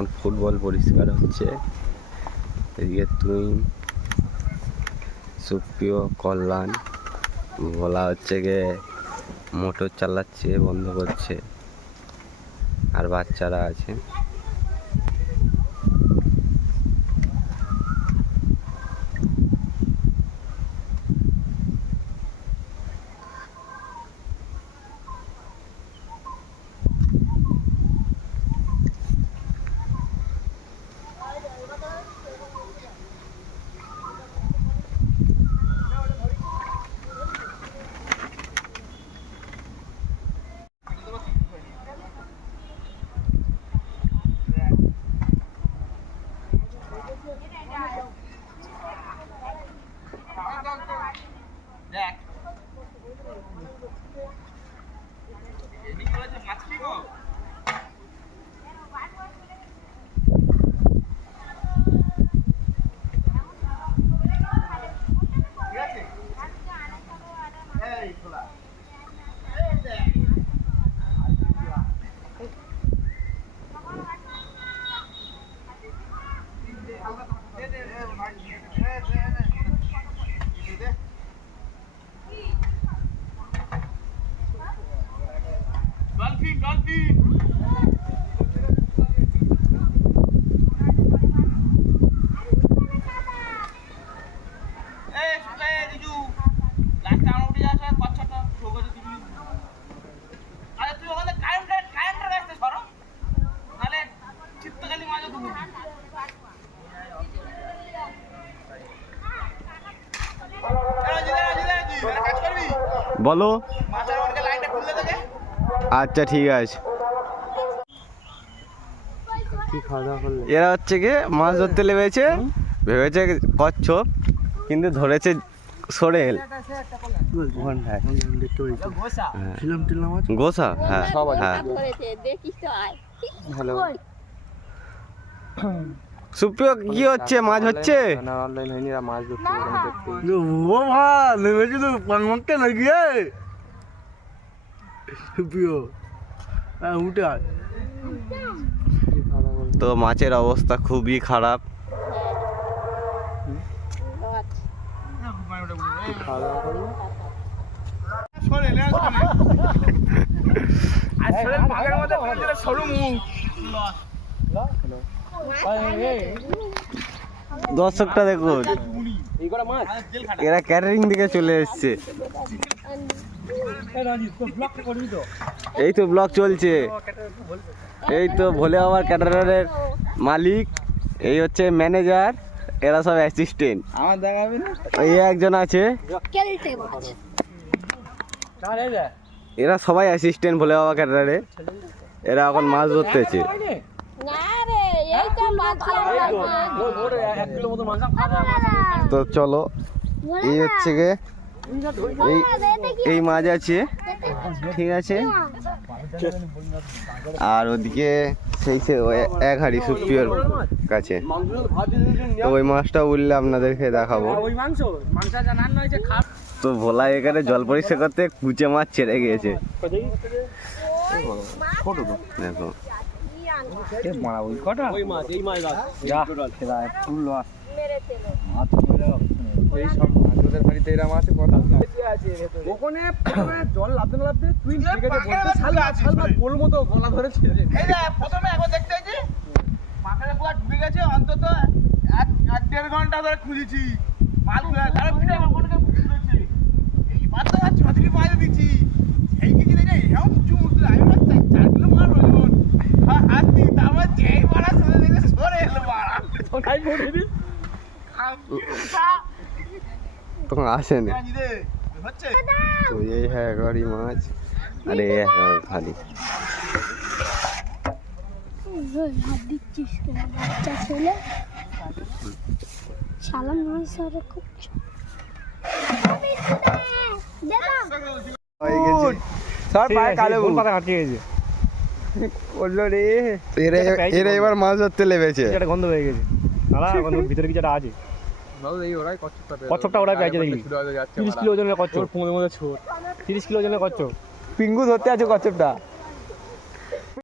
এখন ফুটবল পরিষ্কার হচ্ছে। এদিকে তুই সুপ্রিয় কল্যাণ বলা হচ্ছে গিয়ে মোটর চালাচ্ছে, বন্ধ করছে, আর বাচ্চারা আছে। বলো। আচ্ছা ঠিক আছে। এরা হচ্ছে কি মাছ ধরতে লেগেছে, ভেবেছে কচ্ছপ, কিন্তু ধরেছে সোরেল। গোসা। হ্যাঁ হ্যাঁ। হ্যালো সুপ্রিয়, কি হচ্ছে? মাছ হচ্ছে? তো মাছের অবস্থা খুবই খারাপ। দর্শকটা দেখুন, এরা ক্যাটারিং দিকে চলে এসছে। এই তো ব্লগ চলছে। এই তো ভোলে বাবার ক্যাটারারের মালিক, এই হচ্ছে ম্যানেজার, এরা সব অ্যাসিস্ট্যান্ট। এই একজন আছে, এরা সবাই অ্যাসিস্ট্যান্ট ভোলে বাবা ক্যাটারারে। এরা এখন মাছ ধরতেছে। তো চলো, এই হচ্ছে গে এই মাছ আছে, ঠিক আছে। আর ওদিকে সেই এক হাড়ি সুপ্রিয়র কাছে, তো ওই মাছটা উঠলে আপনাদেরকে দেখাবো। তো ভোলা এখানে জল পরিষ্কার করতে কুচে মাছ ছেড়ে গিয়েছে, দেখো। জল লাভতে না লাভতে তুই গোল মতো গলা ধরেছে। প্রথমে একবার দেখতে হয়েছি মাথায় পুরো ঢুকে গেছে, অন্তত 1-1.5 ঘন্টা ধরে খুঁজেছি মাছগুলো। এই মাছটা ছত্রি মাছ দিচ্ছি, সেই কিছু দেখে এরকম চুমুক আমি 4 কিলো মাছ রইল হাত দিই, তারপর যেই মারা শুনে দেখে সরে এলো মারা তখন আসেনি। তো এই হ্যাঁ গাড়ি মাছ, আরে খালি এরা এবার মাছ ধরতে লেগেছে। গন্ধ হয়ে গেছে, ভিতরে কিছু একটা আছে। কচ্ছপটা ওরা পেয়েছে দেখি, 30 কিলো ওজনের কচ্ছপ, 30 কিলো ওজনের কচ্ছপ। পিঙ্গু ধরতে আছে কচ্ছপটা।